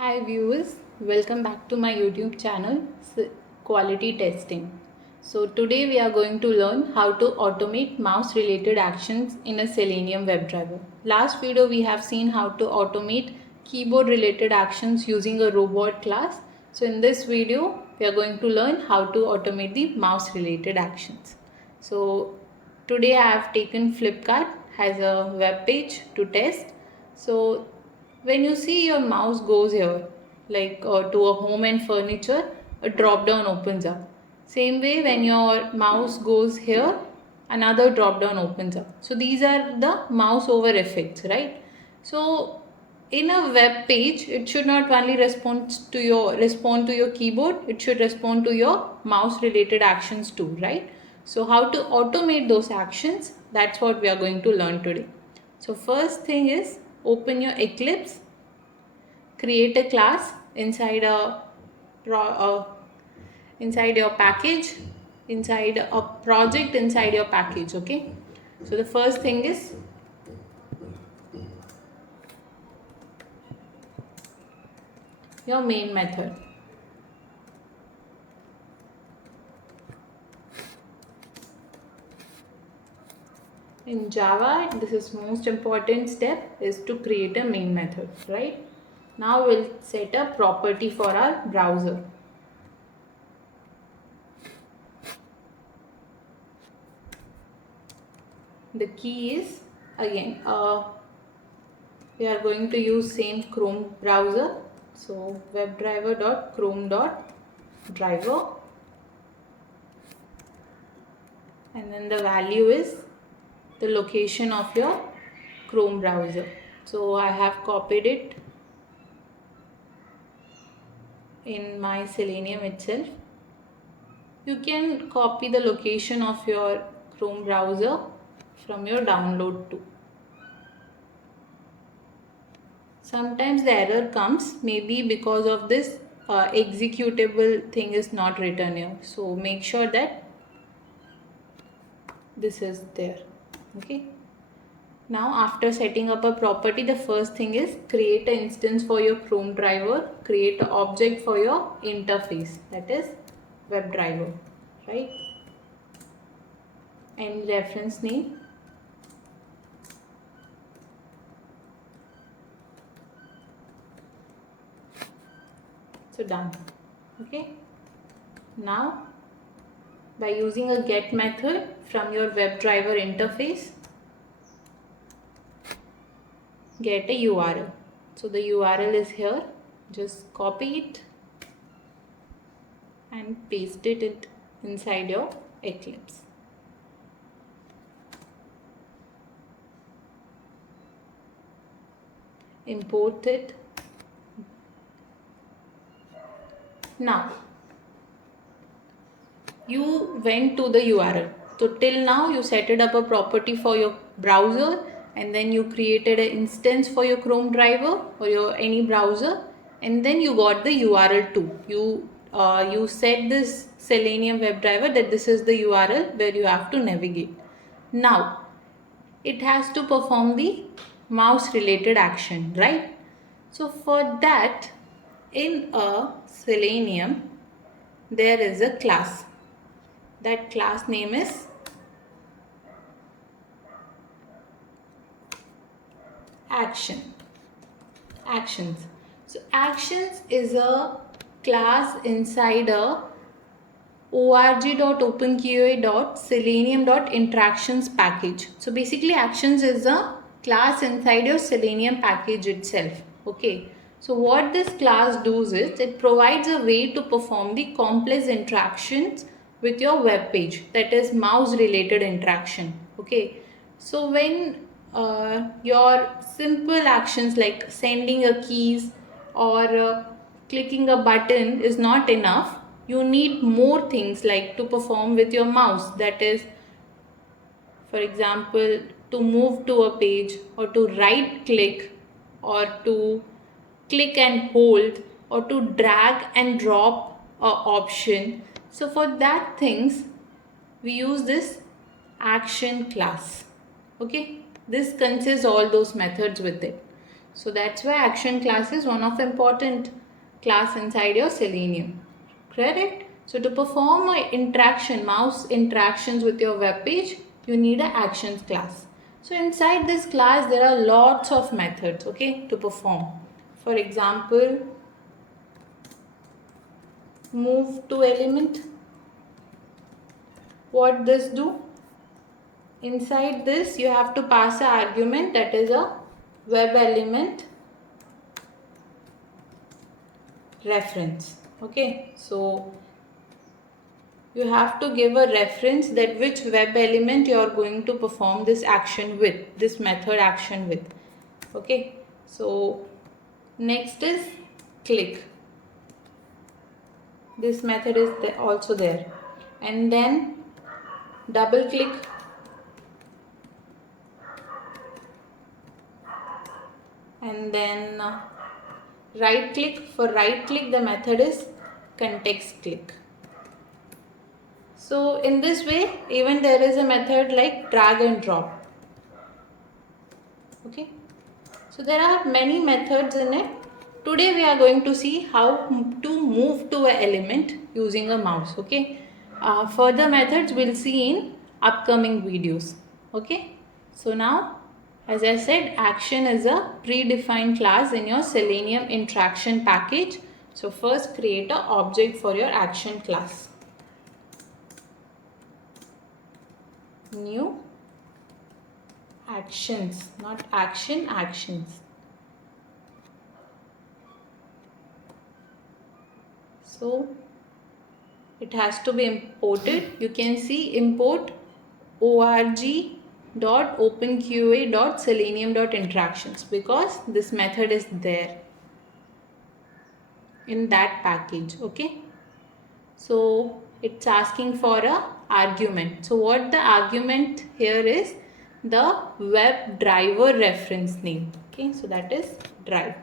Hi viewers, welcome back to my YouTube channel Quality Testing. So today we are going to learn how to automate mouse related actions in a Selenium WebDriver. Last video we have seen how to automate keyboard related actions using a robot class. So in this video we are going to learn how to automate the mouse related actions. So today I have taken Flipkart as a web page to test. So when you see your mouse goes here, like to a home and furniture, a drop down opens up. Same way, when your mouse goes here, another drop down opens up. So these are the mouse over effects, right? So in a web page, it should not only respond to your keyboard, it should respond to your mouse related actions too, right? So how to automate those actions, that's what we are going to learn today. So first thing is, open your Eclipse, create a class inside inside your package, inside a project inside your package. Okay, so the first thing is your main method. In Java, this is most important step is to create a main method, right? Now we'll set a property for our browser. The key is, again, we are going to use same Chrome browser. So webdriver.chrome.driver, and then the value is the location of your Chrome browser. So I have copied it in my Selenium itself. You can copy the location of your Chrome browser from your download too. Sometimes the error comes, maybe because of this executable thing is not written here. So make sure that this is there. Okay. Now after setting up a property, the first thing is create an instance for your Chrome driver, create an object for your interface, that is WebDriver, right? And reference name. So done. Okay. Now by using a get method from your WebDriver interface, get a URL. So the URL is here. Just copy it and paste it inside your Eclipse. Import it. Now you went to the URL. So till now you set it up a property for your browser, and then you created an instance for your Chrome driver or your any browser, and then you got the URL too. You set this Selenium WebDriver that this is the URL where you have to navigate. Now it has to perform the mouse related action, right? So for that, in a Selenium there is a class. That class name is actions. So actions is a class inside a org.openqa.selenium.interactions package. So basically actions is a class inside your Selenium package itself. Okay. So what this class does is it provides a way to perform the complex interactions with your web page, that is mouse related interaction. Okay. So when your simple actions like sending a keys or clicking a button is not enough, you need more things like to perform with your mouse, that is, for example, to move to a page or to right click or to click and hold or to drag and drop a option. So for that things we use this action class. Okay, this consists all those methods with it. So that's why action class is one of the important class inside your Selenium. Correct? So to perform a interaction, mouse interactions with your web page, you need an actions class. So inside this class, there are lots of methods, okay, to perform. For example, move to element. What this do? Inside this, you have to pass an argument, that is a web element reference. Okay, so you have to give a reference that which web element you are going to perform this action with, this method action with. Okay, so next is click. This method is also there, and then double click, and then right click. For right click, the method is context click. So in this way, even there is a method like drag and drop. Okay, so there are many methods in it. Today we are going to see how to move to an element using a mouse. Okay, further methods we'll see in upcoming videos. Okay, so now, as I said, action is a predefined class in your Selenium interaction package. So first create an object for your action class. New actions, not action, actions. So it has to be imported. You can see import org.openqa.selenium.interactions because this method is there in that package. Okay, so it's asking for a argument. So what the argument here is the WebDriver reference name. Okay, so that is drive.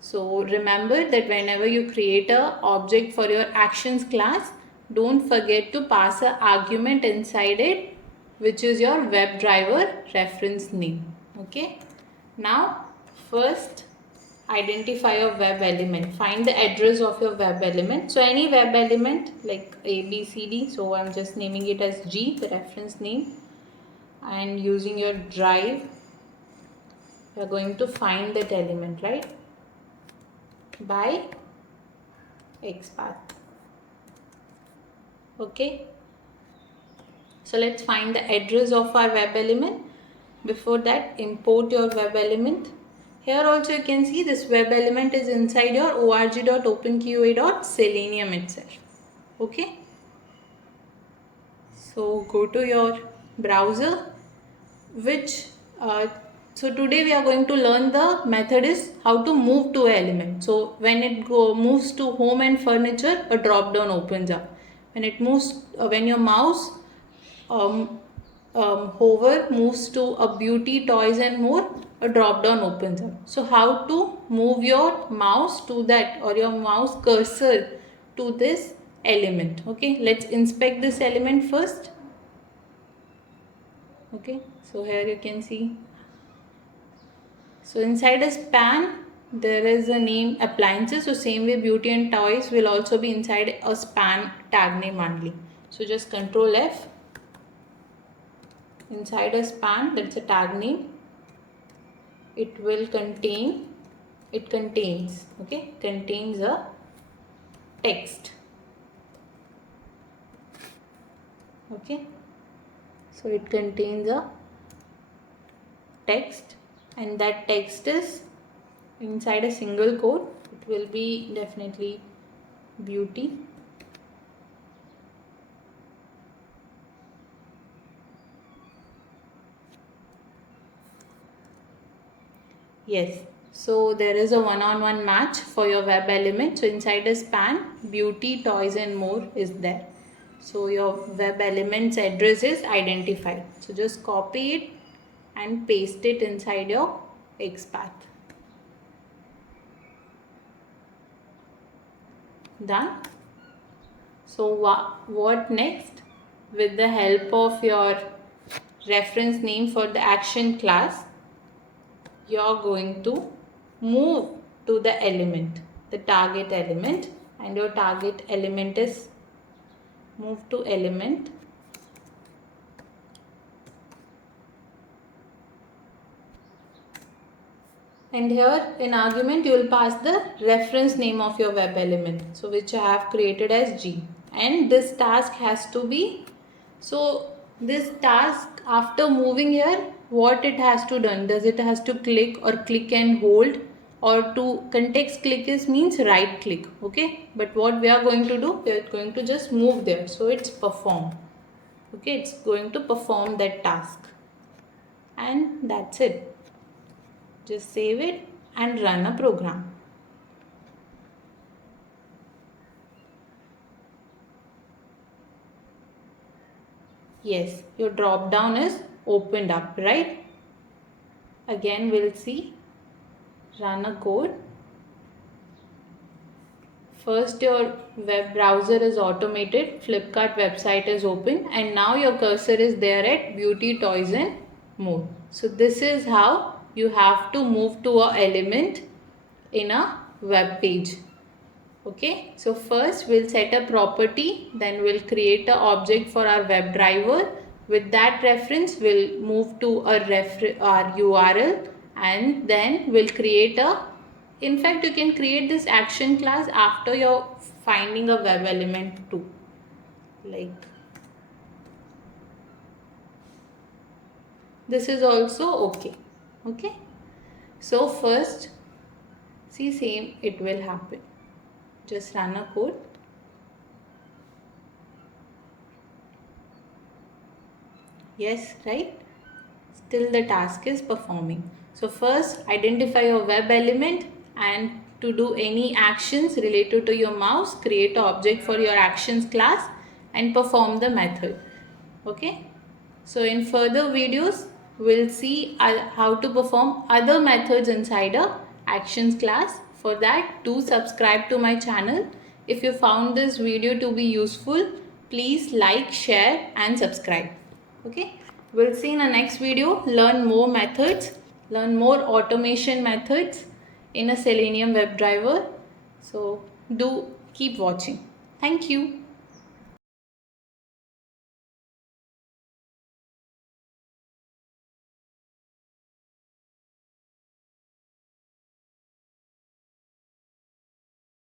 So remember that whenever you create a object for your actions class, don't forget to pass an argument inside it, which is your WebDriver reference name. Okay, now first identify your web element. Find the address of your web element. So any web element like A, B, C, D. So I'm just naming it as G, the reference name, and using your drive, you are going to find that element, right, by XPath. Okay, so let's find the address of our web element. Before that, import your web element. Here also you can see this web element is inside your org.openqa.selenium itself. Okay, so go to your browser, so today we are going to learn the method is how to move to an element. So when it moves to home and furniture, a drop down opens up. When it moves, when your mouse hover moves to a beauty, toys and more, a drop down opens up. So how to move your mouse to that, or your mouse cursor to this element. Okay, let's inspect this element first. Okay, so here you can see, so inside a span there is a name appliances. So same way beauty and toys will also be inside a span tag name only. So just Control F. Inside a span, that's a tag name. It contains a text. Okay, so it contains a text, and that text is inside a single quote. It will be definitely beauty. Yes, so there is a one-on-one match for your web element. So inside a span, beauty, toys and more is there. So your web element's address is identified. So just copy it and paste it inside your XPath. Done. So what next? With the help of your reference name for the action class, you're going to move to the element, the target element, and your target element is move to element. And here in argument you will pass the reference name of your web element, so which I have created as G. And this task has to be, so this task after moving here, what it has to done, does it has to click or click and hold, or to context click is means right click, okay? But what we are going to do, we are going to just move there, so it's perform, okay? It's going to perform that task, and that's it. Just save it and run a program. Yes, your drop down is opened up, right? Again we'll see, run a code. First your web browser is automated, Flipkart website is open, and now your cursor is there at beauty, toys and more. So this is how you have to move to a element in a web page. Okay, so first we'll set a property, then we'll create an object for our WebDriver. With that reference, we'll move to our URL, and then we'll create a, in fact you can create this action class after you're finding a web element too. Like this is also okay. Okay, so first see, same it will happen. Just run a code. Yes, right? Still the task is performing. So first identify your web element, and to do any actions related to your mouse, create an object for your actions class and perform the method. Okay? So in further videos, we'll see how to perform other methods inside a actions class. For that, do subscribe to my channel. If you found this video to be useful, please like, share and subscribe. Okay, we'll see in the next video, learn more methods, learn more automation methods in a Selenium WebDriver. So do keep watching. Thank you.